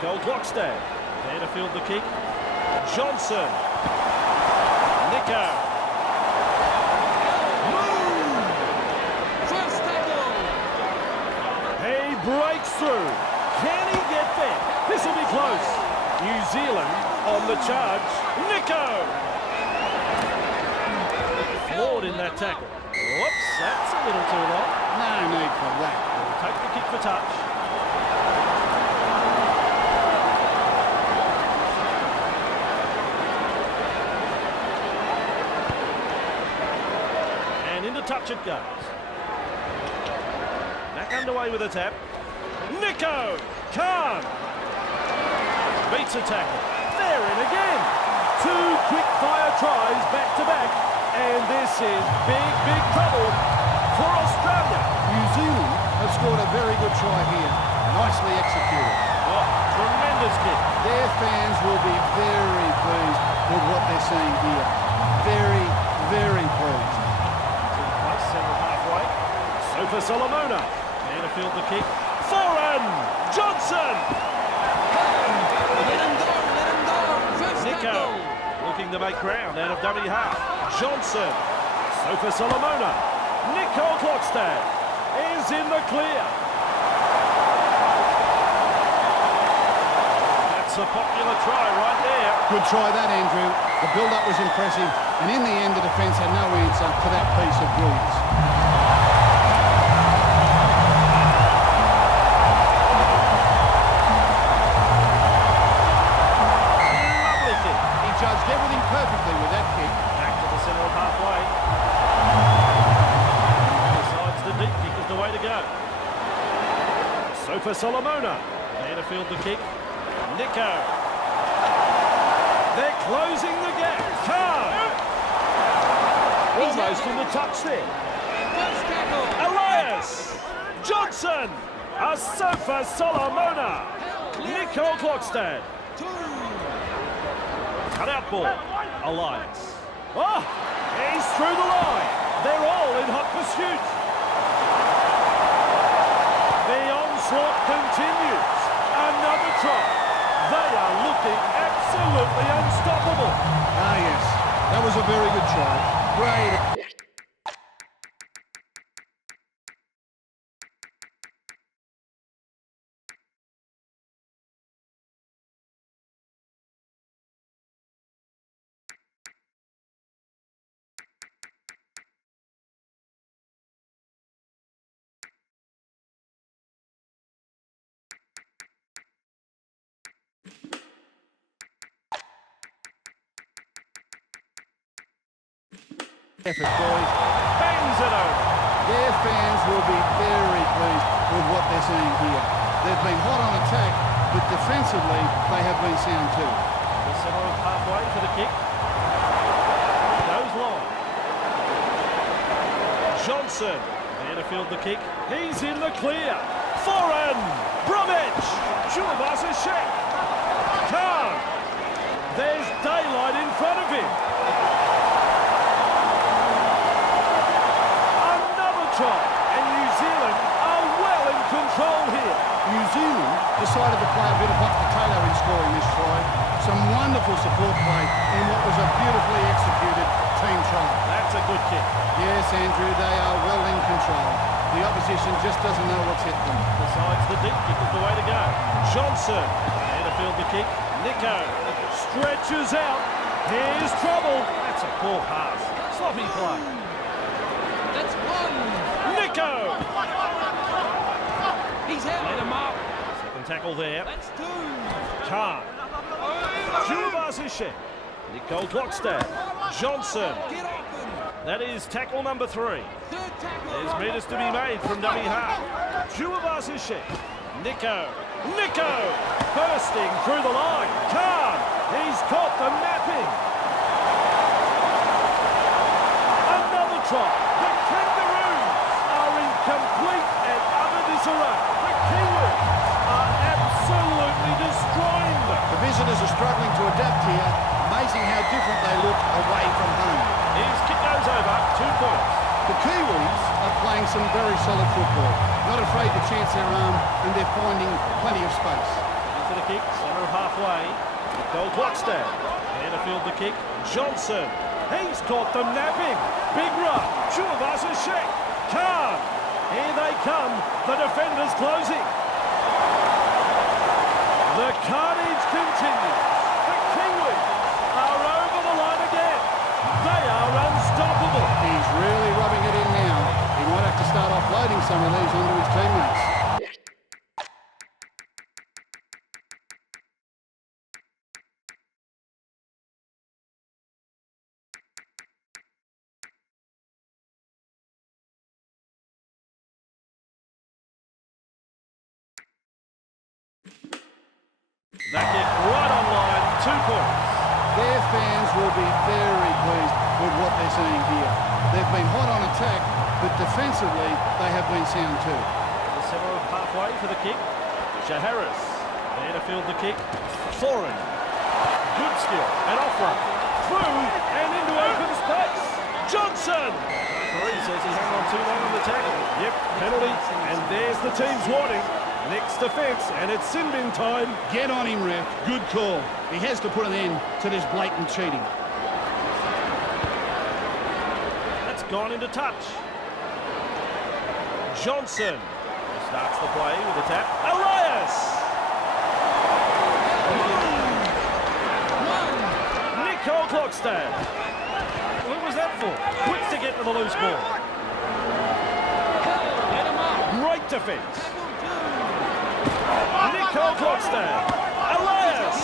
Nicole Clockstad. There to field the kick. Johnson. Nico. First tackle. He breaks through. Can he get there? This will be close. New Zealand on the charge. Nico. Flawed in that tackle. Whoops, that's a little too long. No need for that. We'll take the kick for touch. And into touch it goes. Back underway with a tap. Nico! Khan! Beats a tackle. They're in again. Two quick-fire tries back-to-back. And this is big, big trouble for Australia. New Zealand have scored a very good try here. Nicely executed. Oh, tremendous kick. Their fans will be very pleased with what they're seeing here. Very, very pleased. Place centre halfway. Sofa Solomona. There to field the kick. Foreign! Johnson! Let him go, let him go. First Nico tackle. looking to make ground out of dummy half. Johnson. Sofa Solomona. Nicole Clockstad is in the clear. That's a popular try right there. Good try that, Andrew. The build-up was impressive, and in the end, the defence had no answer to that piece of brilliance. Lovely kick. He judged everything perfectly with that kick. Back to the centre of halfway. Decides the deep kick is the way to go. Sofa Solomona. There to field the kick. Nico. They're closing the gap. Khan. Almost in the touch there. First tackle. Elias. Johnson. A Sofa Solomona. Nicole Clockstad. Two. Cut out ball. Elias. Oh, he's through the line. They're all in hot pursuit. The onslaught continues. Another try. They are looking absolutely unstoppable. Ah, yes. That was a very good try. Great. Effort, boys. Bangs it over. Their fans will be very pleased with what they're seeing here. They've been hot on attack, but defensively, they have been sound too. The centre of halfway for the kick. Goes long. Johnson. There to field the kick. He's in the clear. Foreign. Bromwich. Chulabasa-Shek. Khan. There's daylight in front of him. And New Zealand are well in control here. New Zealand decided to play a bit of hot potato in scoring this try. Some wonderful support play in what was a beautifully executed team try. That's a good kick. Yes, Andrew, they are well in control. The opposition just doesn't know what's hit them. Besides the deep kick is the way to go. Johnson, there to field the kick. Nico stretches out. Here's trouble. That's a poor pass. Sloppy play. That's one. Nico. He's out. Let him up. Second tackle there. That's two. Khan. Chulabasa-Shek. Nicole Clockstad. Johnson. Get open. That is tackle number 3. Third tackle. There's meters to be made from dummy half. Chulabasa-Shek. Nico. Nico. Bursting through the line. Khan. He's caught the mapping. Another try. The Kangaroos are in complete and utter disarray. The Kiwis are absolutely destroying them. The visitors are struggling to adapt here. Amazing how different they look away from home. His kick goes over, 2 points. The Kiwis are playing some very solid football. Not afraid to chance their arm, and they're finding plenty of space. for the kick, centre of halfway. Goal clock stand. There to field the kick. Johnson. He's caught them napping. Big run. Chuvasa Shek. Khan. Here they come. The defenders closing. The carnage continues. The Kiwis are over the line again. They are unstoppable. He's really rubbing it in now. He might have to start offloading some of these onto his teammates. That kick right on line, 2 points. Their fans will be very pleased with what they're seeing here. They've been hot on attack, but defensively they have been sound too. The centre of halfway for the kick. Shaharis. There to field the kick. Thorin. Good skill. And off one. Through and into open space. Johnson. Three says he hung on too long on the tackle. Yep, penalty. And there's the team's warning. Next defence, and it's sin bin time. Get on him, ref. Good call. He has to put an end to this blatant cheating. That's gone into touch. Johnson starts the play with a tap. Elias! Nicole Clockstad. What was that for? Quick to get to the loose ball. Great defence. Nicole Clockstad. Elias!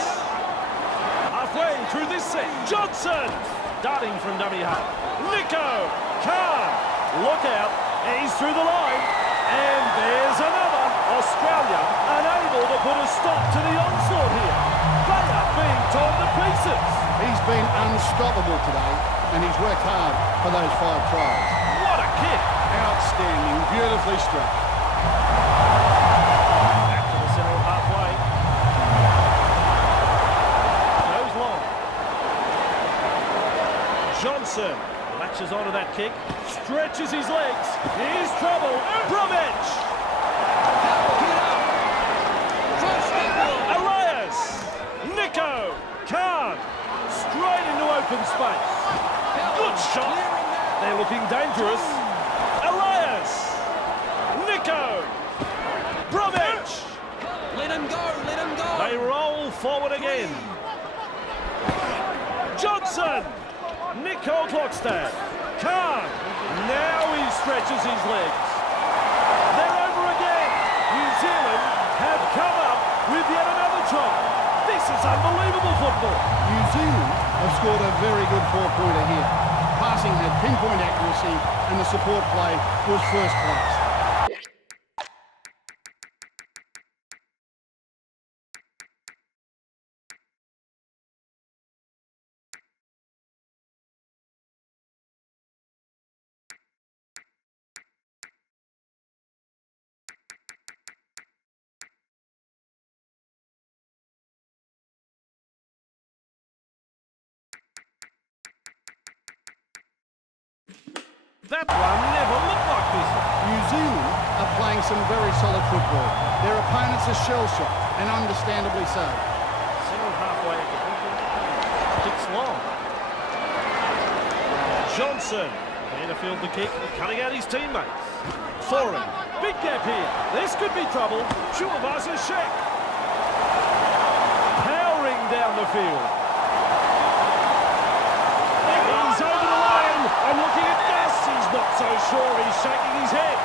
Halfway through this set. Johnson! Darting from dummy half. Nico! Khan! Look out. He's through the line. And there's another. Australia unable to put a stop to the onslaught here. They are being torn to pieces. He's been unstoppable today, and he's worked hard for those 5 tries. What a kick. Outstanding. Beautifully struck. Back to the centre of halfway. Goes long. Johnson latches onto that kick. Stretches his legs. Here's trouble. Bromwich. Elias. Nico. Khan. Straight into open space. Good shot. They're looking dangerous. Elias. Nico. Bromwich. Let him go, let him go. They roll forward again. Johnson. Nicole Clockstad. Khan. Now he stretches his legs. They're over again. New Zealand have come up with yet another try. This is unbelievable football. New Zealand have scored a very good 4-pointer here. Passing had pinpoint accuracy, and the support play was first class. That one never looked like this. New Zealand are playing some very solid football. Their opponents are shell-shocked, and understandably so. Centre of halfway at the kicks long. Johnson, there to field the kick, cutting out his teammates. Thorin, big gap here. This could be trouble. Chuvasa Shek. Powering down the field. He's over the line and looking at Gus. He's not so sure. He's shaking his head.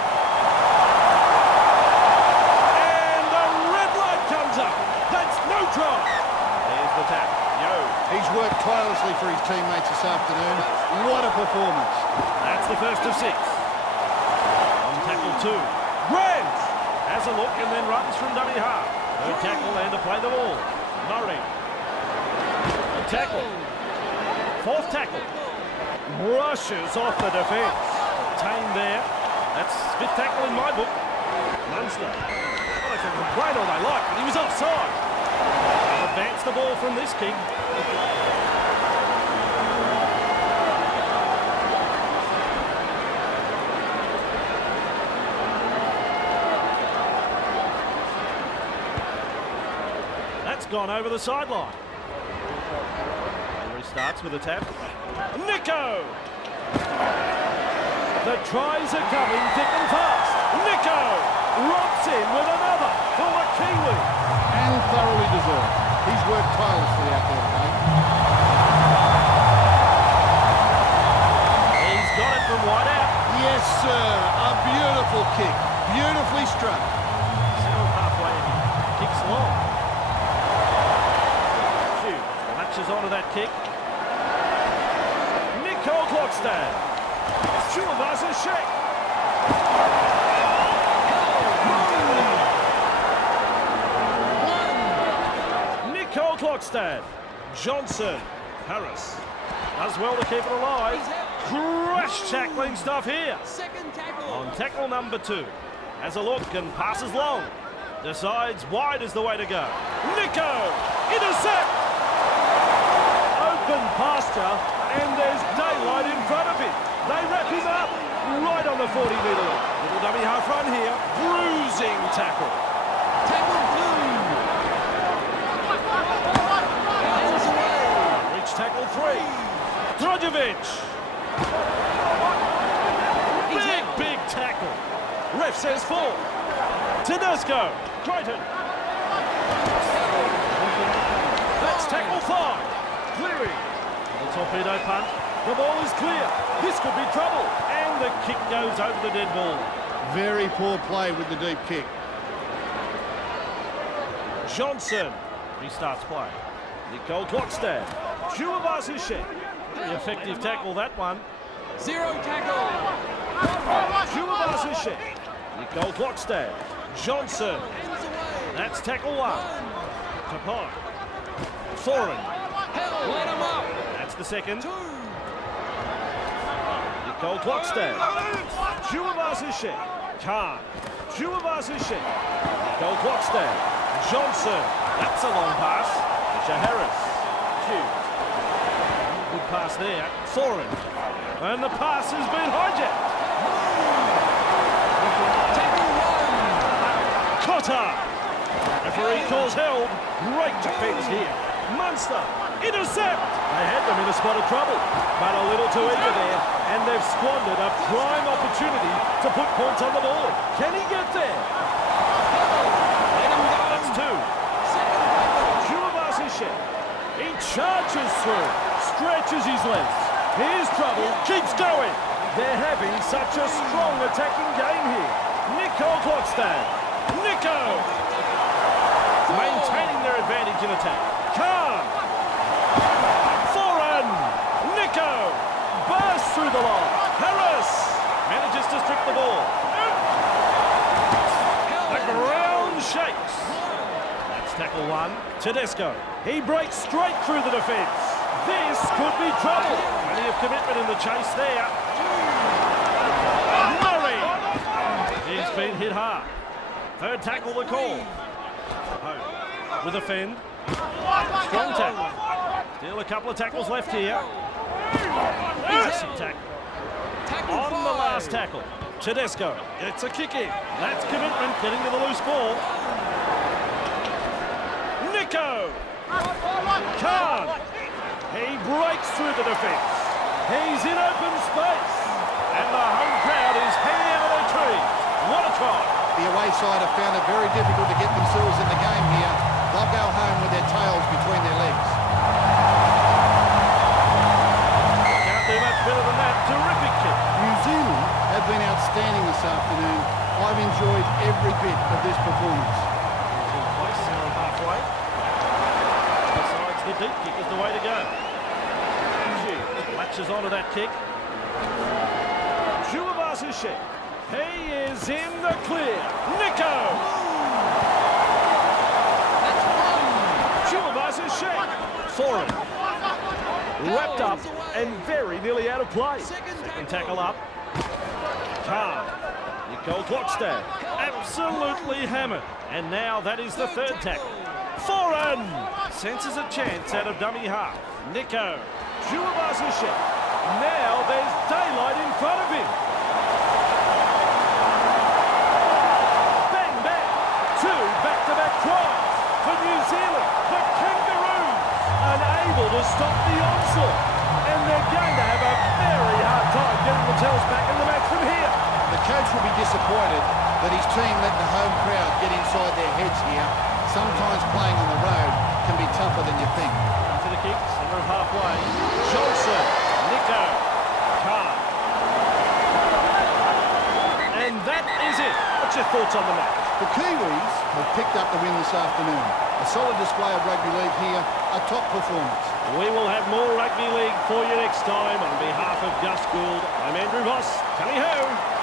And the red light comes up. That's no try. There's the tap. Yo. He's worked tirelessly for his teammates this afternoon. What a performance. That's the first of 6. On tackle 2. Grant has a look and then runs from dummy half. Third tackle and to play the ball. Murray. A tackle. 4th tackle. Brushes off the defence. Contained there. That's 5th tackle in my book. Munster. Well, they can complain all they like, but he was offside. Advance the ball from this king. gone over the sideline. He restarts with a tap. Nico! The tries are coming thick and fast. Nico romps in with another for the Kiwi. And thoroughly deserved. He's worked tirelessly out there today. He's got it from wide out. Yes, sir. A beautiful kick. Beautifully struck. Still halfway in. Kicks long. Hughes latches onto that kick. Nicole Klokstad. Chuvasa Sheikh. Nicole Klokstad. Johnson. Harris does well to keep it alive. Crash tackling stuff here. Second tackle. On tackle number 2. Has a look and passes long. Decides wide is the way to go. Nico! Intercept! Open pasture, and there's daylight in front of him. They wrap him up right on the 40-metre line. Little dummy half run here. Bruising tackle. Tackle 2. Hands away. Reach tackle 3. Drogovic. Big tackle. Ref says 4. Tedesco. Creighton. That's tackle 5. Cleary. The torpedo punt. The ball is clear. This could be trouble. And the kick goes over the dead ball. Very poor play with the deep kick. Johnson restarts play. Nicole Klokstad. Chuvasa Sheikh. Very effective tackle, that one. 0 tackle. Chuvasa Sheikh. Nicole Klokstad. Johnson. Hands away. That's tackle 1. Tapai. Thorin. Hell, let him up. That's the second. 2. Nicole Klokstad. Chuvasa Sheikh. Khan. Chuvasa Sheikh. Nicole Klokstad. Johnson. That's a long pass. Misha Harris. Hughes. Good pass there. Thorin. And the pass has been hijacked. Tackle 1. Cotter. Referee calls held. Great defence here. Munster. Intercept. They had them in a spot of trouble, but a little too eager there, and they've squandered a prime opportunity to put points on the board. Can he get there? Let him go. That's 2. Second tackle. Chuvasa Sheikh. He charges through, stretches his legs. Here's trouble, keeps going. They're having such a strong attacking game here. Nicole Klokstad. Nico! Maintaining their advantage in attack. Khan! Thorin! Nico! Bursts through the line. Harris! Manages to strip the ball. The ground shakes. That's tackle 1. Tedesco. He breaks straight through the defence. This could be trouble. Plenty of commitment in the chase there. Murray. He's been hit hard. Third tackle the call. Home with a fend. Strong tackle. Still a couple of tackles left here. Massive tackle. Tackle On 5. the last tackle. Tedesco. It's a kick in. That's commitment getting to the loose ball. Nico. Khan. He breaks through the defence. He's in open space. And the home crowd is hanging out of their trees. What a try. The away side have found it very difficult to get themselves in the game here. They'll go home with their tails between their legs. Can't do much better than that. Terrific kick. New Zealand have been outstanding this afternoon. I've enjoyed every bit of this performance. Place center and halfway. Besides, the deep kick is the way to go. Latches onto that kick. Chuvasa Sheikh. He is in the clear. Nico! That's 1. Chuvasa Sheikh. Thorin. Wrapped up and very nearly out of play. Second tackle up. Khan. Nicole Klokstad. Absolutely hammered. And now that is the third tackle. Thorin senses a chance out of dummy half. Nico. Chuvasa Sheikh. Now there's daylight in front of him. Bang, bang. 2 back-to-back tries. for New Zealand. The Kangaroos unable to stop the onslaught. And they're going to have a very hard time getting themselves back in the match from here. The coach will be disappointed that his team let the home crowd get inside their heads here. Sometimes playing on the road can be tougher than you think. To the kick, centre of halfway. Johnson, Nico, Carr. And that is it. What's your thoughts on the match? The Kiwis have picked up the win this afternoon. A solid display of rugby league here, a top performance. We will have more rugby league for you next time. On behalf of Gus Gould, I'm Andrew Voss. Tally ho!